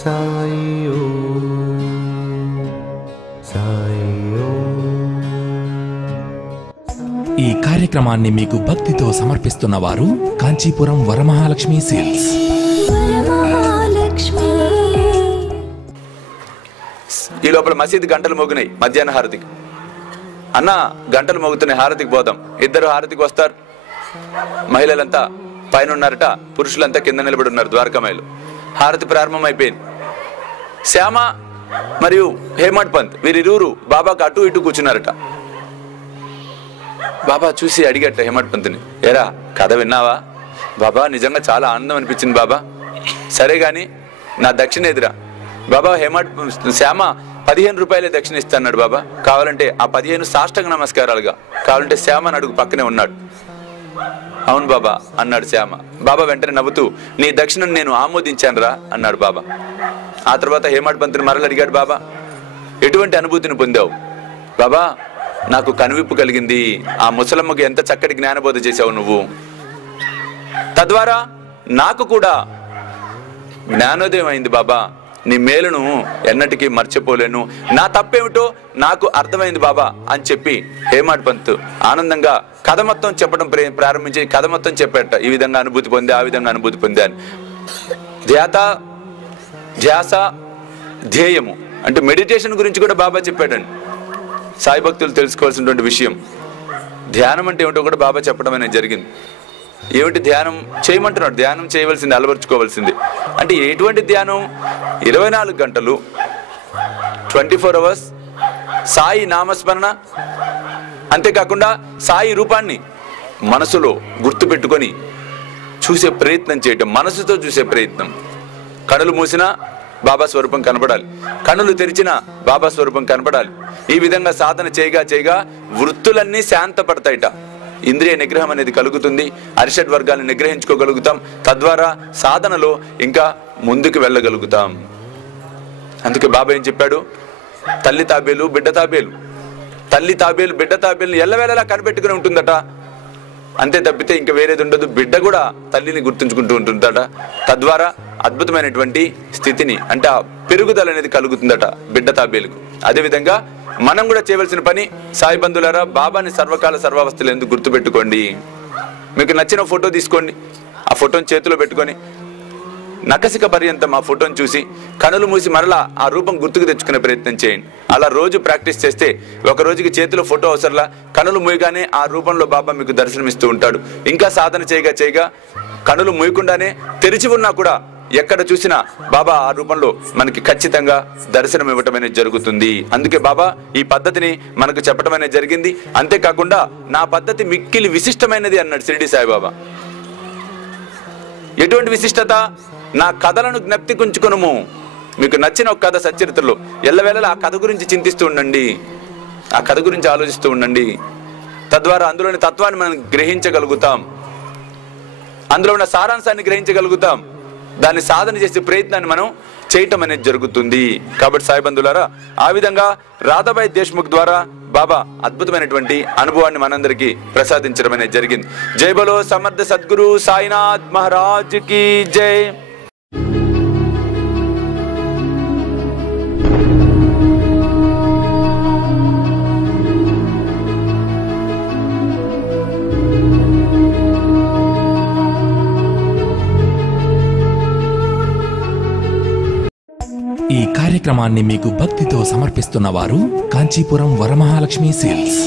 సాయి ఓం సాయి ఓం. ఈ కార్యక్రమాన్ని మీకు భక్తితో సమర్పిస్తున్న వారు కాంచీపురం వరమహాలక్ష్మి సేల్స్. ఈ లోపల మసీదు గంటలు మోగినాయి. మధ్యాహ్న హారతికి అన్న గంటలు మోగుతున్నాయి, హారతికి పోదాం. ఇద్దరు హారతికి వస్తారు. మహిళలంతా పైన ఉన్నారట, పురుషులంతా కింద నిలబడి ఉన్నారు. ద్వారకామాయిలు హారతి ప్రారంభం అయిపోయింది. శ్యామ మరియు హేమడ్ పంత్ వీరిరువురు బాబాకు అటు ఇటు కూర్చున్నారట. బాబా చూసి అడిగట హేమడ్ పంత్ని, ఏరా కథ విన్నావా? బాబా నిజంగా చాలా ఆనందం అనిపించింది బాబా. సరే గాని నా దక్షిణ ఎదురా. బాబా శ్యామ 15 రూపాయలే దక్షిణ ఇస్తాడు బాబా. కావాలంటే ఆ 15 సాష్టాంగ నమస్కారాలుగా, కావాలంటే శ్యామ అడుగు పక్కనే ఉన్నాడు. అవును బాబా అన్నాడు శ్యామ. బాబా వెంటనే నవ్వుతూ, నీ దక్షిణను నేను ఆమోదించాను రా అన్నాడు బాబా. ఆ తర్వాత హేమడ్ పంత్ని మరల అడిగాడు, బాబా ఎటువంటి అనుభూతిని పొందావు? బాబా నాకు కనువిప్పు కలిగింది. ఆ ముసలమ్మకు ఎంత చక్కటి జ్ఞానబోధ చేశావు నువ్వు. తద్వారా నాకు కూడా జ్ఞానోదయం అయింది బాబా. నీ మేలును ఎన్నటికీ మర్చిపోలేను. నా తప్పేమిటో నాకు అర్థమైంది బాబా అని చెప్పి హేమడ్ పంత్ ఆనందంగా కథ మొత్తం చెప్పడం ప్రారంభించి కథ మొత్తం చెప్పాట. ఈ విధంగా అనుభూతి పొందా, ఆ విధంగా అనుభూతి పొందా అని. ధ్యాస ధ్యేయము అంటే మెడిటేషన్ గురించి కూడా బాబా చెప్పాడండి. సాయి భక్తులు తెలుసుకోవాల్సినటువంటి విషయం. ధ్యానం అంటే ఏమిటో కూడా బాబా చెప్పడం అనేది జరిగింది. ఏమిటి ధ్యానం చేయమంటున్నాడు? ధ్యానం చేయవలసింది, అలవర్చుకోవాల్సింది. అంటే ఎటువంటి ధ్యానం? 24 గంటలు 24 అవర్స్ సాయి నామస్మరణ, అంతేకాకుండా సాయి రూపాన్ని మనసులో గుర్తుపెట్టుకొని చూసే ప్రయత్నం చేయటం, మనసుతో చూసే ప్రయత్నం. కనులు మూసినా బాబా స్వరూపం కనపడాలి, కనులు తెరిచినా బాబా స్వరూపం కనపడాలి. ఈ విధంగా సాధన చేయగా చేయగా వృత్తులన్నీ శాంతపడతాయిట. ఇంద్రియ నిగ్రహం అనేది కలుగుతుంది. అరిషడ్ వర్గాలను నిగ్రహించుకోగలుగుతాం. తద్వారా సాధనలో ఇంకా ముందుకు వెళ్ళగలుగుతాం. అందుకే బాబా ఏం చెప్పాడు? తల్లి తాబేలు బిడ్డ తాబేలు, తల్లి తాబేలు బిడ్డ తాబేలుని ఎల్లవేళలా కనిపెట్టుకుని ఉంటుందట. అంతే తప్పితే ఇంకా వేరేది ఉండదు. బిడ్డ కూడా తల్లిని గుర్తుంచుకుంటూ ఉంటుందట. తద్వారా అద్భుతమైనటువంటి స్థితిని అంటే ఆ పెరుగుదల అనేది కలుగుతుందట బిడ్డ తాబేలుకు. అదేవిధంగా మనం కూడా చేయవలసిన పని, సాయి బంధువులారా, బాబాని సర్వకాల సర్వావస్థలు ఎందుకు గుర్తుపెట్టుకోండి. మీకు నచ్చిన ఫోటో తీసుకోండి, ఆ ఫోటోని చేతిలో పెట్టుకొని నకసిక పర్యంతం ఆ ఫోటోని చూసి కనులు మూసి మరలా ఆ రూపం గుర్తుకు తెచ్చుకునే ప్రయత్నం చేయండి. అలా రోజు ప్రాక్టీస్ చేస్తే ఒక రోజుకి చేతిలో ఫోటో అవసరంలా, కనులు మూయగానే ఆ రూపంలో బాబా మీకు దర్శనమిస్తూ ఉంటాడు. ఇంకా సాధన చేయగా చేయగా కనులు మూయకుండానే తెరిచి ఉన్నా కూడా ఎక్కడ చూసినా బాబా ఆ రూపంలో మనకి ఖచ్చితంగా దర్శనం ఇవ్వటం అనేది జరుగుతుంది. అందుకే బాబా ఈ పద్ధతిని మనకు చెప్పడం అనేది జరిగింది. అంతేకాకుండా నా పద్ధతి మిక్కిలి విశిష్టమైనది అన్నాడు షిరిడి సాయిబాబా. ఎటువంటి విశిష్టత? నా కథలను జ్ఞప్తికుంచుకొనుము. మీకు నచ్చిన ఒక కథ సచ్చరిత్రలో ఎల్లవేళలా ఆ కథ గురించి చింతిస్తూ ఉండండి, ఆ కథ గురించి ఆలోచిస్తూ ఉండండి. తద్వారా అందులోని తత్వాన్ని మనం గ్రహించగలుగుతాం, అందులో ఉన్న సారాంశాన్ని గ్రహించగలుగుతాం. దాన్ని సాధన చేసే ప్రయత్నాన్ని మనం చేయటం అనేది జరుగుతుంది. కాబట్టి సాయి బంధువులారా, ఆ విధంగా రాధాబాయి దేశ్ముఖ్ ద్వారా బాబా అద్భుతమైనటువంటి అనుభవాన్ని మనందరికీ ప్రసాదించడం అనేది జరిగింది. జై బలో సమర్థ సద్గురు సాయినాథ్ మహారాజ్ కి జై. ఈ కార్యక్రమాన్ని మీకు భక్తితో సమర్పిస్తున్న వారు కాంచీపురం వరమహాలక్ష్మి సేల్స్.